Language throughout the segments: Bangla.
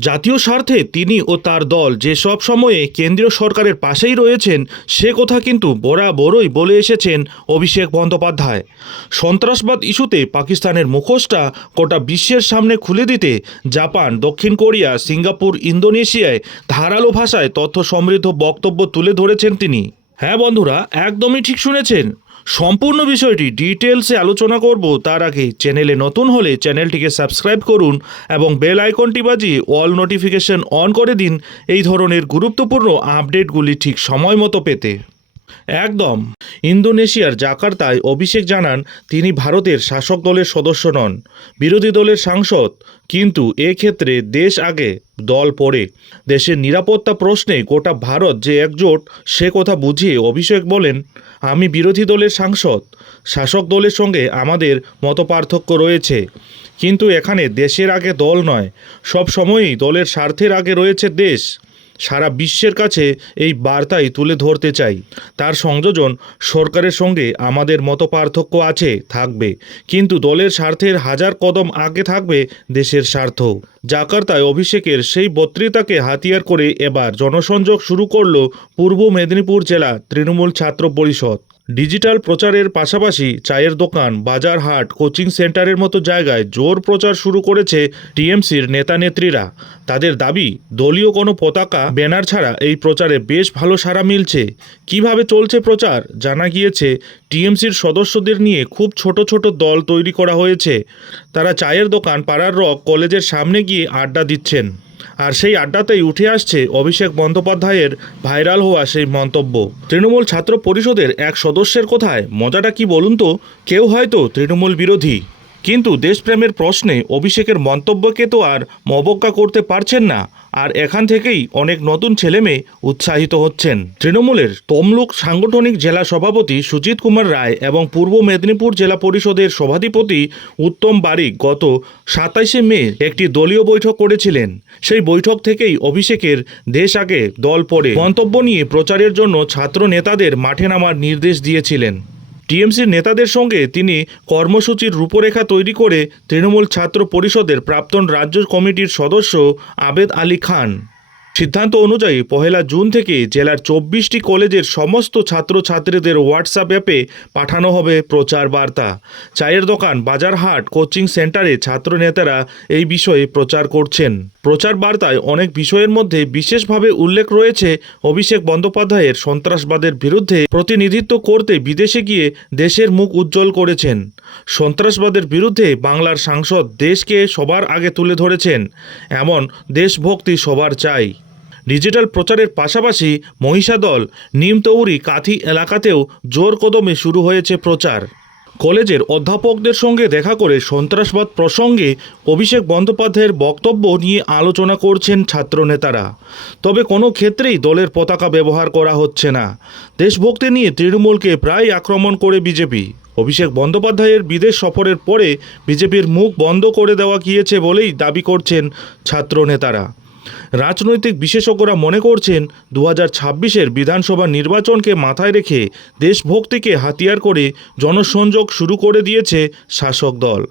জাতীয় স্বার্থে তিনি ও তার দল যে সব সময়ে কেন্দ্রীয় সরকারের পাশেই রয়েছেন, সে কথা কিন্তু বরাবরই বলে এসেছেন অভিষেক বন্দ্যোপাধ্যায়। সন্ত্রাসবাদ ইস্যুতে পাকিস্তানের মুখোশটা গোটা বিশ্বের সামনে খুলে দিতে জাপান, দক্ষিণ কোরিয়া, সিঙ্গাপুর, ইন্দোনেশিয়ায় ধারালো ভাষায় তথ্য সমৃদ্ধ বক্তব্য তুলে ধরেছেন তিনি। হ্যাঁ বন্ধুরা, একদমই ঠিক শুনেছেন। সম্পূর্ণ বিষয়টি ডিটেলসে আলোচনা করব তার আগে চ্যানেলে নতুন হলে চ্যানেলটিকে সাবস্ক্রাইব করুন এবং বেল আইকনটি বাজিয়ে অল নোটিফিকেশন অন করে দিন এই ধরনের গুরুত্বপূর্ণ আপডেটগুলি ঠিক সময় মতো পেতে। একদম। ইন্দোনেশিয়ার জাকার্তায় অভিষেক জানান, তিনি ভারতের শাসক দলের সদস্য নন। বিরোধী দলের সাংসদ, কিন্তু এক্ষেত্রে দেশ আগে দল পড়ে। দেশের নিরাপত্তা প্রশ্নে গোটা ভারত যে একজোট, সে কথা বুঝিয়ে অভিষেক বলেন, আমি বিরোধী দলের সাংসদ। শাসক দলের সঙ্গে আমাদের মতপার্থক্য রয়েছে। কিন্তু এখানে দেশের আগে দল নয়। সব সময়ই দলের স্বার্থের আগে রয়েছে দেশ। সারা বিশ্বের কাছে এই বার্তাই তুলে ধরতে চাই। তার সংযোজন সরকারের সঙ্গে আমাদের মতো পার্থক্য আছে, থাকবে। কিন্তু দলের স্বার্থের হাজার কদম আগে থাকবে দেশের স্বার্থ। জাকার্তায় অভিষেকের সেই বক্তৃতাকে হাতিয়ার করে এবার জনসংযোগ শুরু করল পূর্ব মেদিনীপুর জেলা তৃণমূল ছাত্র পরিষদ। ডিজিটাল প্রচারের পাশাপাশি চায়ের দোকান, বাজার হাট, কোচিং সেন্টারের মতো জায়গায় জোর প্রচার শুরু করেছে টিএমসির নেতা নেত্রীরা। তাদের দাবি, দলীয় কোনো পতাকা, ব্যানার ছাড়া এই প্রচারে বেশ ভালো সাড়া মিলছে। কীভাবে চলছে প্রচার? জানা গিয়েছে, টিএমসির সদস্যদের নিয়ে খুব ছোট ছোট দল তৈরি করা হয়েছে। তারা চায়ের দোকান, পাড়ার রক, কলেজের সামনে গিয়ে আড্ডা দিচ্ছেন। আর সেই আড্ডাতেই উঠে আসছে অভিষেক বন্দ্যোপাধ্যায়ের ভাইরাল হওয়া সেই মন্তব্য। তৃণমূল ছাত্র পরিষদের এক সদস্যের কথায়, মজাটা কি বলুন তো? কেউ হয়তো তৃণমূল বিরোধী। কিন্তু দেশপ্রেমের প্রশ্নে অভিষেকের মন্তব্যকে তো আর মবক্কা করতে পারছেন না। আর এখান থেকেই অনেক নতুন ছেলেমেয়ে উৎসাহিত হচ্ছেন। তৃণমূলের তমলুক সাংগঠনিক জেলা সভাপতি সুজিত কুমার রায় এবং পূর্ব মেদিনীপুর জেলা পরিষদের সভাধিপতি উত্তম বারিক গত সাতাইশে মে একটি দলীয় বৈঠক করেছিলেন। সেই বৈঠক থেকেই অভিষেকের দেশ আগে দল পড়ে। মন্তব্য নিয়ে প্রচারের জন্য ছাত্র নেতাদের মাঠে নামার নির্দেশ দিয়েছিলেন। টিএমসির নেতাদের সঙ্গে তিনি কর্মসূচির রূপরেখা তৈরি করে তৃণমূল ছাত্র পরিষদের প্রাক্তন রাজ্য কমিটির সদস্য আবেদ আলী খান। সিদ্ধান্ত অনুযায়ী পহেলা জুন থেকে জেলার চব্বিশটি কলেজের সমস্ত ছাত্রছাত্রীদের হোয়াটসঅ্যাপ অ্যাপে পাঠানো হবে প্রচার বার্তা চায়ের দোকান, বাজারহাট, কোচিং সেন্টারে ছাত্র নেতারা এই বিষয়ে প্রচার করছেন। প্রচার বার্তায় অনেক বিষয়ের মধ্যে বিশেষভাবে উল্লেখ রয়েছে অভিষেক বন্দ্যোপাধ্যায়ের সন্ত্রাসবাদের বিরুদ্ধে প্রতিনিধিত্ব করতে বিদেশে গিয়ে দেশের মুখ উজ্জ্বল করেছেন। সন্ত্রাসবাদের বিরুদ্ধে বাংলার সাংসদ দেশকে সবার আগে তুলে ধরেছেন। এমন দেশভক্তি সবার চাই। ডিজিটাল প্রচারের পাশাপাশি মহিষাদল, নিমতৌরি কাথি এলাকাতেও জোর কদমে শুরু হয়েছে প্রচার। কলেজের অধ্যাপকদের সঙ্গে দেখা করে সন্ত্রাসবাদ প্রসঙ্গে অভিষেক বন্দ্যোপাধ্যায়ের বক্তব্য নিয়ে আলোচনা করছেন ছাত্রনেতারা। তবে কোনো ক্ষেত্রেই দলের পতাকা ব্যবহার করা হচ্ছে না। দেশভক্তি নিয়ে তৃণমূলকে প্রায় আক্রমণ করে বিজেপি। অভিষেক বন্দ্যোপাধ্যায়ের বিদেশ সফরের পরে বিজেপির মুখ বন্ধ করে দেওয়া গিয়েছে বলেই দাবি করছেন ছাত্রনেতারা। রাজনৈতিক বিশেষজ্ঞরা মনে করছেন দু হাজার ছাব্বিশের বিধানসভা নির্বাচনকে মাথায় রেখে দেশভক্তিকে হাতিয়ার করে জনসংযোগ শুরু করে দিয়েছে শাসক দল।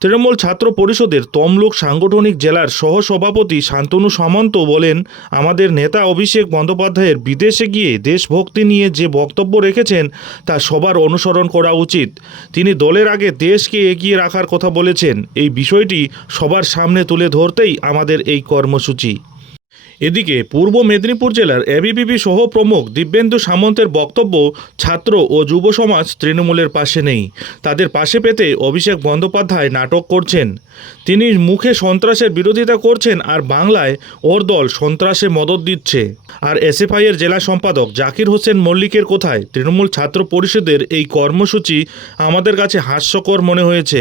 তৃণমূল ছাত্র পরিষদের তমলুক সাংগঠনিক জেলার সহসভাপতি শান্তনু সামন্ত বলেন, আমাদের নেতা অভিষেক বন্দ্যোপাধ্যায়ের বিদেশে গিয়ে দেশভক্তি নিয়ে যে বক্তব্য রেখেছেন, তা সবার অনুসরণ করা উচিত। তিনি দলের আগে দেশকে এগিয়ে রাখার কথা বলেছেন। এই বিষয়টি সবার সামনে তুলে ধরতেই আমাদের এই কর্মসূচি। এদিকে পূর্ব মেদিনীপুর জেলার এবিপিপি সহ প্রমুখ দিব্যেন্দু সামন্তের বক্তব্য ছাত্র ও যুব সমাজ তৃণমূলের পাশে নেই। তাদের পাশে পেতে অভিষেক বন্দ্যোপাধ্যায় নাটক করছেন। তিনি মুখে সন্ত্রাসের বিরোধিতা করছেন আর বাংলায় ওর দল সন্ত্রাসে মদত দিচ্ছে। আর এসএফআইয়ের জেলা সম্পাদক জাকির হোসেন মল্লিকের কোথায়? তৃণমূল ছাত্র পরিষদের এই কর্মসূচি আমাদের কাছে হাস্যকর মনে হয়েছে।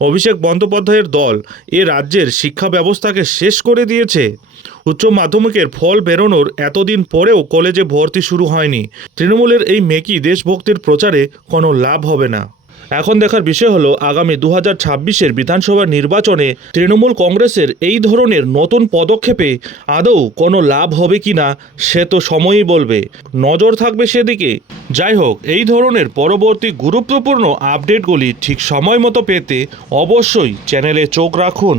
অভিষেক বন্দ্যোপাধ্যায়ের দল এ রাজ্যের শিক্ষা ব্যবস্থাকে শেষ করে দিয়েছে। উচ্চ মাধ্যমিকের ফল বেরোনোর এতদিন পরেও কলেজে ভর্তি শুরু হয়নি। তৃণমূলের এই মেকি দেশভক্তির প্রচারে কোনো লাভ হবে না। এখন দেখার বিষয় হলো, আগামী দু হাজার ছাব্বিশের বিধানসভা নির্বাচনে তৃণমূল কংগ্রেসের এই ধরনের নতুন পদক্ষেপে আদৌ কোনো লাভ হবে কি না সে তো সময়ই বলবে। নজর থাকবে সেদিকে। যাই হোক, এই ধরনের পরবর্তী গুরুত্বপূর্ণ আপডেটগুলি ঠিক সময় মতো পেতে অবশ্যই চ্যানেলে চোখ রাখুন।